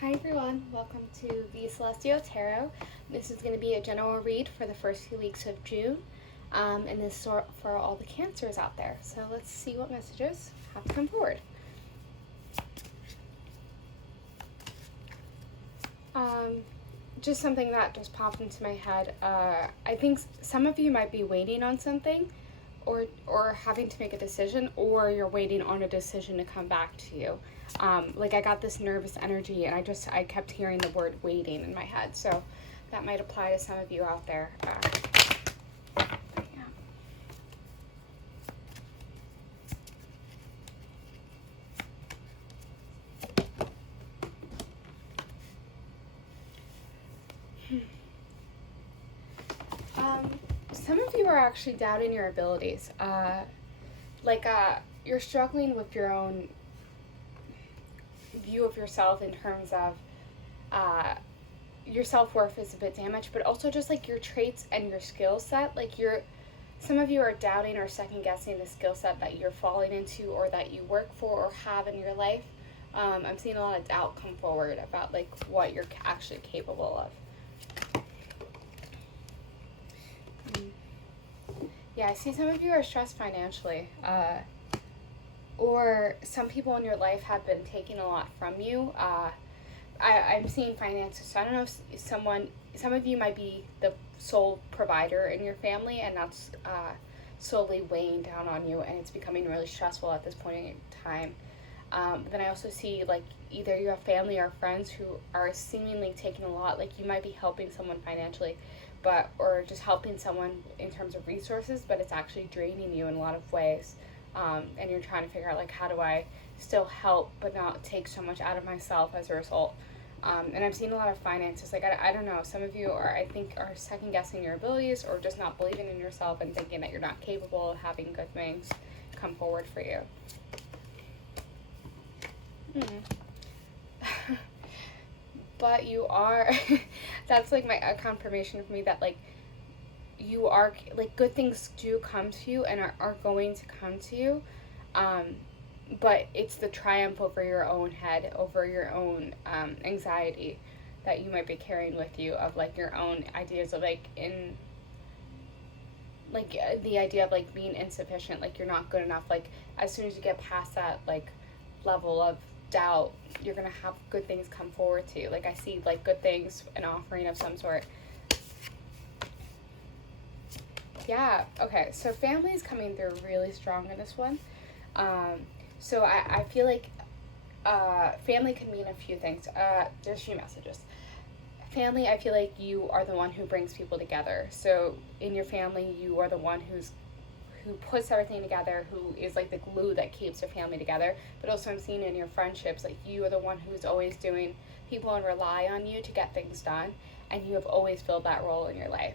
Hi everyone, welcome to the Celestial Tarot. This is going to be a general read for the first few weeks of June, and this is for all the Cancers out there. So let's see what messages have to come forward. Just something that just popped into my head. I think some of you might be waiting on something, or having to make a decision, or you're waiting on a decision to come back to you. Like I got this nervous energy, and I kept hearing the word waiting in my head, so that might apply to some of you out there. Some of you are actually doubting your abilities. You're struggling with your own view of yourself in terms of your self-worth is a bit damaged, but also just like your traits and your skill set. Some of you are doubting or second guessing the skill set that you're falling into or that you work for or have in your life. I'm seeing a lot of doubt come forward about like what you're actually capable of. Yeah, I see some of you are stressed financially, or some people in your life have been taking a lot from you. I'm seeing finances, so I don't know if some of you might be the sole provider in your family, and that's slowly weighing down on you, and it's becoming really stressful at this point in time. But then I also see like either you have family or friends who are seemingly taking a lot, like you might be helping someone financially, or just helping someone in terms of resources, but it's actually draining you in a lot of ways. And you're trying to figure out like, how do I still help but not take so much out of myself as a result? And I'm seeing a lot of finances. Like, I don't know, some of you are second guessing your abilities or just not believing in yourself and thinking that you're not capable of having good things come forward for you. But you are, that's like a confirmation for me that like you are, like good things do come to you and are going to come to you. But it's the triumph over your own head, over your own anxiety that you might be carrying with you, of like your own ideas of the idea of like being insufficient, like you're not good enough. Like as soon as you get past that like level of doubt, you're gonna have good things come forward to you. Like I see like good things, an offering of some sort. Yeah, okay, so family is coming through really strong in this one. So I feel like family can mean a few things. There's a few messages. Family, I feel like you are the one who brings people together. So in your family, you are the one who puts everything together, who is like the glue that keeps your family together. But also I'm seeing in your friendships, like you are the one who's always doing people and rely on you to get things done, and you have always filled that role in your life.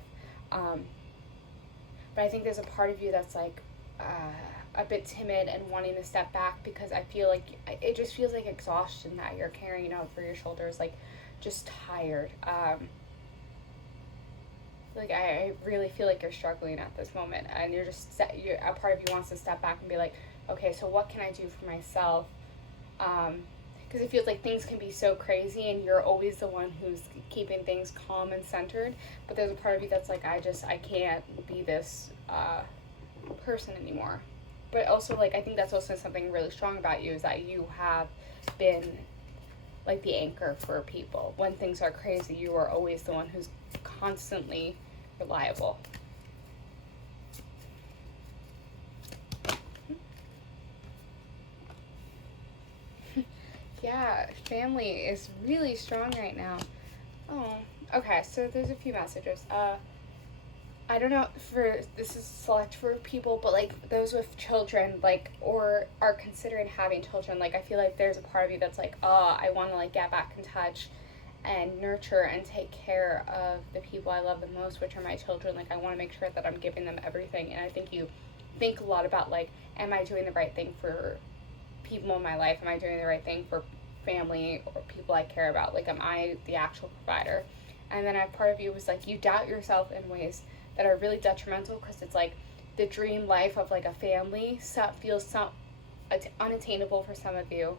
But I think there's a part of you that's like a bit timid and wanting to step back, because I feel like it just feels like exhaustion that you're carrying over your shoulders, like just tired. Like I really feel like you're struggling at this moment, and a part of you wants to step back and be like, okay, so what can I do for myself? Because it feels like things can be so crazy and you're always the one who's keeping things calm and centered, but there's a part of you that's like, I can't be this person anymore. But also, like, I think that's also something really strong about you, is that you have been like the anchor for people. When things are crazy, you are always the one who's constantly reliable. Yeah, family is really strong right now. Oh, okay, so there's a few messages. I don't know this is select for people, but like those with children, like, or are considering having children, like I feel like there's a part of you that's like, oh, I want to like get back in touch and nurture and take care of the people I love the most, which are my children. Like I want to make sure that I'm giving them everything. And I think you think a lot about like, am I doing the right thing for people in my life? Am I doing the right thing for family or people I care about? Like, am I the actual provider? And then a part of you was like, you doubt yourself in ways that are really detrimental, because it's like the dream life of like a family feels unattainable for some of you,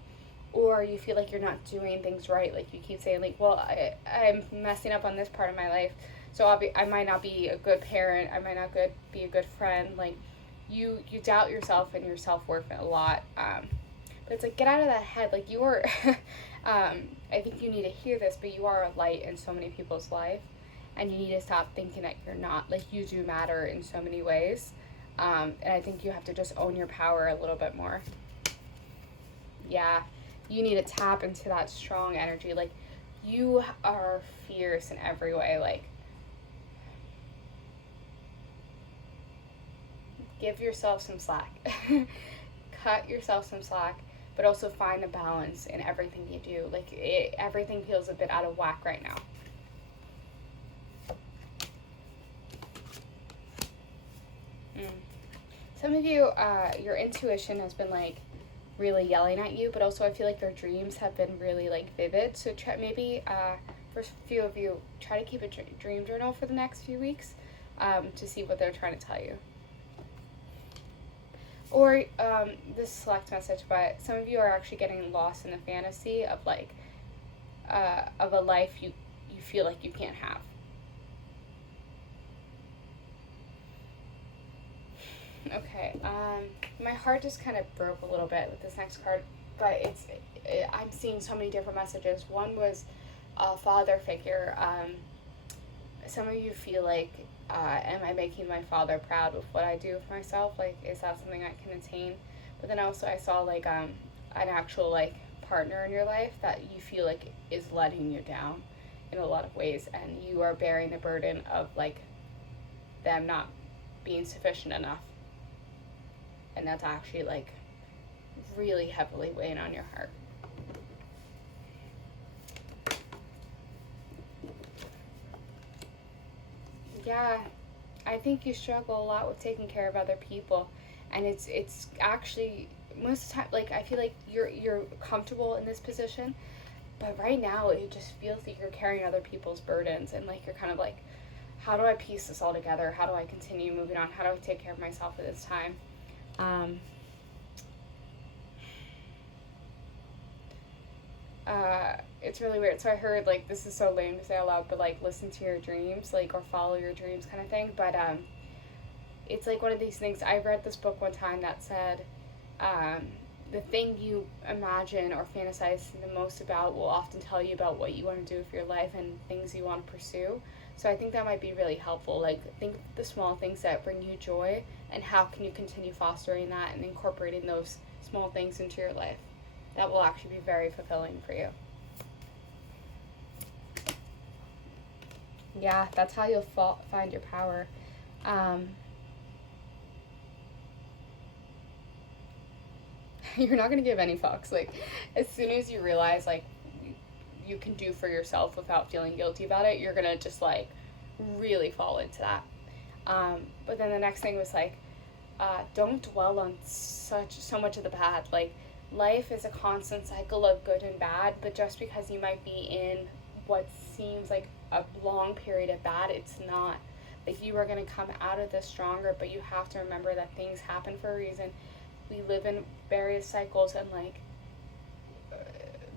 or you feel like you're not doing things right. Like you keep saying like, well, I'm messing up on this part of my life, so I might not be a good parent, I might not be a good friend. Like you doubt yourself and your self-worth a lot. But it's like, get out of that head. Like you are I think you need to hear this, but you are a light in so many people's life, and you need to stop thinking that you're not. Like you do matter in so many ways. And I think you have to just own your power a little bit more. Yeah, you need to tap into that strong energy. Like, you are fierce in every way. Like, give yourself some slack. Cut yourself some slack, but also find a balance in everything you do. Like, everything feels a bit out of whack right now. Some of you, your intuition has been like really yelling at you, but also I feel like your dreams have been really like vivid. So try maybe for a few of you, try to keep a dream journal for the next few weeks to see what they're trying to tell you. Or this select message, but some of you are actually getting lost in the fantasy of like of a life you feel like you can't have. Okay, my heart just kind of broke a little bit with this next card, but I'm seeing so many different messages. One was a father figure. Some of you feel like, am I making my father proud with what I do with myself? Like, is that something I can attain? But then also I saw like an actual like partner in your life that you feel like is letting you down in a lot of ways, and you are bearing the burden of like them not being sufficient enough. And that's actually like really heavily weighing on your heart. Yeah, I think you struggle a lot with taking care of other people, and it's actually most of the time, like I feel like you're comfortable in this position, but right now it just feels like you're carrying other people's burdens, and like you're kind of like, how do I piece this all together? How do I continue moving on? How do I take care of myself at this time? It's really weird. So I heard, like, this is so lame to say out loud, but like listen to your dreams, like, or follow your dreams kind of thing. But it's like one of these things. I read this book one time that said the thing you imagine or fantasize the most about will often tell you about what you want to do with your life and things you want to pursue. So I think that might be really helpful. Like, think of the small things that bring you joy, and how can you continue fostering that and incorporating those small things into your life. That will actually be very fulfilling for you. Yeah, that's how you'll find your power. You're not going to give any fucks. Like, as soon as you realize, like, you can do for yourself without feeling guilty about it, you're going to just, like, really fall into that. But then the next thing was, like, don't dwell on so much of the bad. Like, life is a constant cycle of good and bad, but just because you might be in what seems like a long period of bad, it's not. Like, you are going to come out of this stronger, but you have to remember that things happen for a reason. We live in various cycles, and like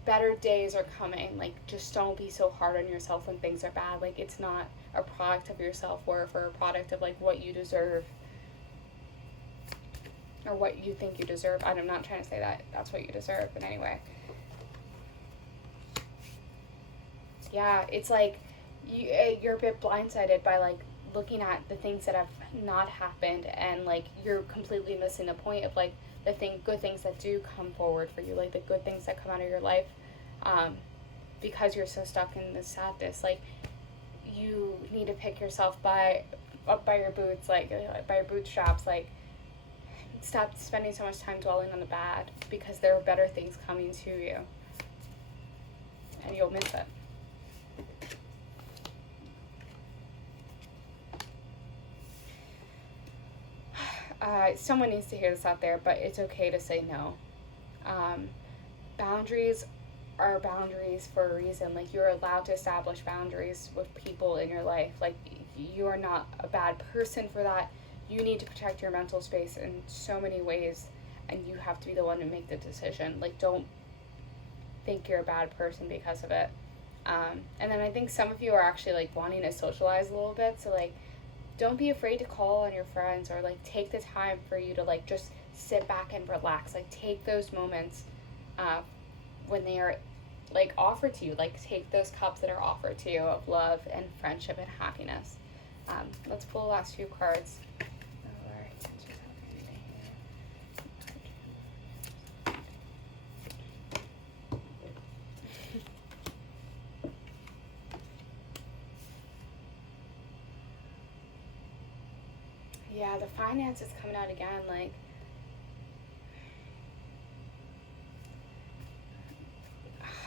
better days are coming. Like, just don't be so hard on yourself when things are bad. Like, it's not a product of your self-worth or a product of like what you deserve or what you think you deserve. I'm not trying to say that that's what you deserve, but anyway. Yeah, it's like you're a bit blindsided by like looking at the things that have not happened, and like you're completely missing the point of like the good things that do come forward for you, like the good things that come out of your life, because you're so stuck in the sadness. Like, you need to pick yourself up by your boots, like by your bootstraps. Like, stop spending so much time dwelling on the bad, because there are better things coming to you, and you'll miss it. Someone needs to hear this out there, but it's okay to say no. Boundaries are boundaries for a reason. Like, you're allowed to establish boundaries with people in your life. Like, you are not a bad person for that. You need to protect your mental space in so many ways, and you have to be the one to make the decision. Like, don't think you're a bad person because of it. And then I think some of you are actually like wanting to socialize a little bit, so like don't be afraid to call on your friends, or like take the time for you to like just sit back and relax. Like take those moments uh, when they are like offered to you. Like take those cups that are offered to you of love and friendship and happiness. Let's pull the last few cards. Yeah, the finance is coming out again. Like,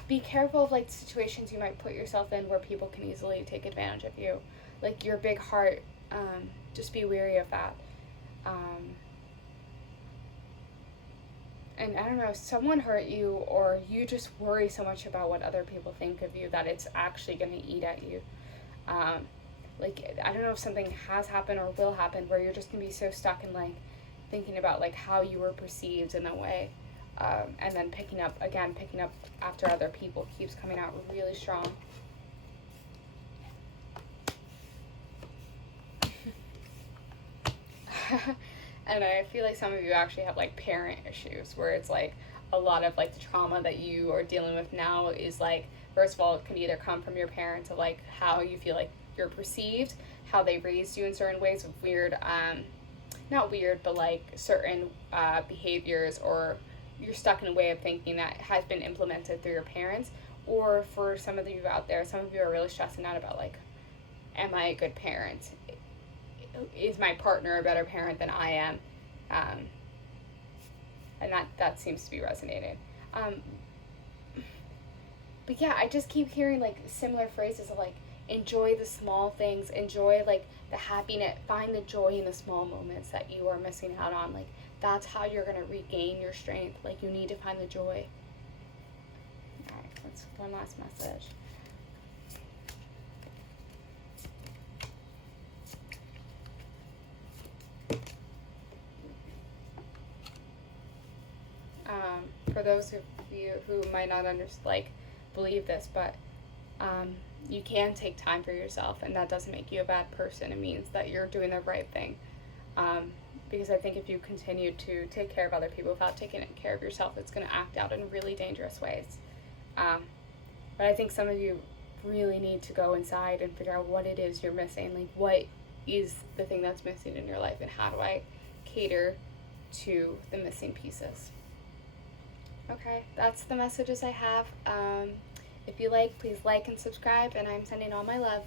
be careful of like situations you might put yourself in where people can easily take advantage of you. Like your big heart, just be wary of that. And I don't know, if someone hurt you, or you just worry so much about what other people think of you that it's actually going to eat at you. Like, I don't know if something has happened or will happen where you're just going to be so stuck in like thinking about like how you were perceived in a way. And then picking up after other people keeps coming out really strong. And I feel like some of you actually have like parent issues where it's like a lot of like the trauma that you are dealing with now is like, first of all, it can either come from your parents of like how you feel like you're perceived, how they raised you in certain ways of weird, not weird, but like certain behaviors, or you're stuck in a way of thinking that has been implemented through your parents. Or for some of you out there, some of you are really stressing out about like, am I a good parent? Is my partner a better parent than I am? And that seems to be resonating. But yeah, I just keep hearing like similar phrases of like, enjoy the small things, enjoy like the happiness, find the joy in the small moments that you are missing out on. Like that's how you're going to regain your strength. Like you need to find the joy. All right, that's one last message. For those of you who might not believe this, but you can take time for yourself, and that doesn't make you a bad person. It means that you're doing the right thing. Because I think if you continue to take care of other people without taking care of yourself, it's going to act out in really dangerous ways. But I think some of you really need to go inside and figure out what it is you're missing. Like, what is the thing that's missing in your life, and how do I cater to the missing pieces? Okay, that's the messages I have. If you like, please like and subscribe, and I'm sending all my love.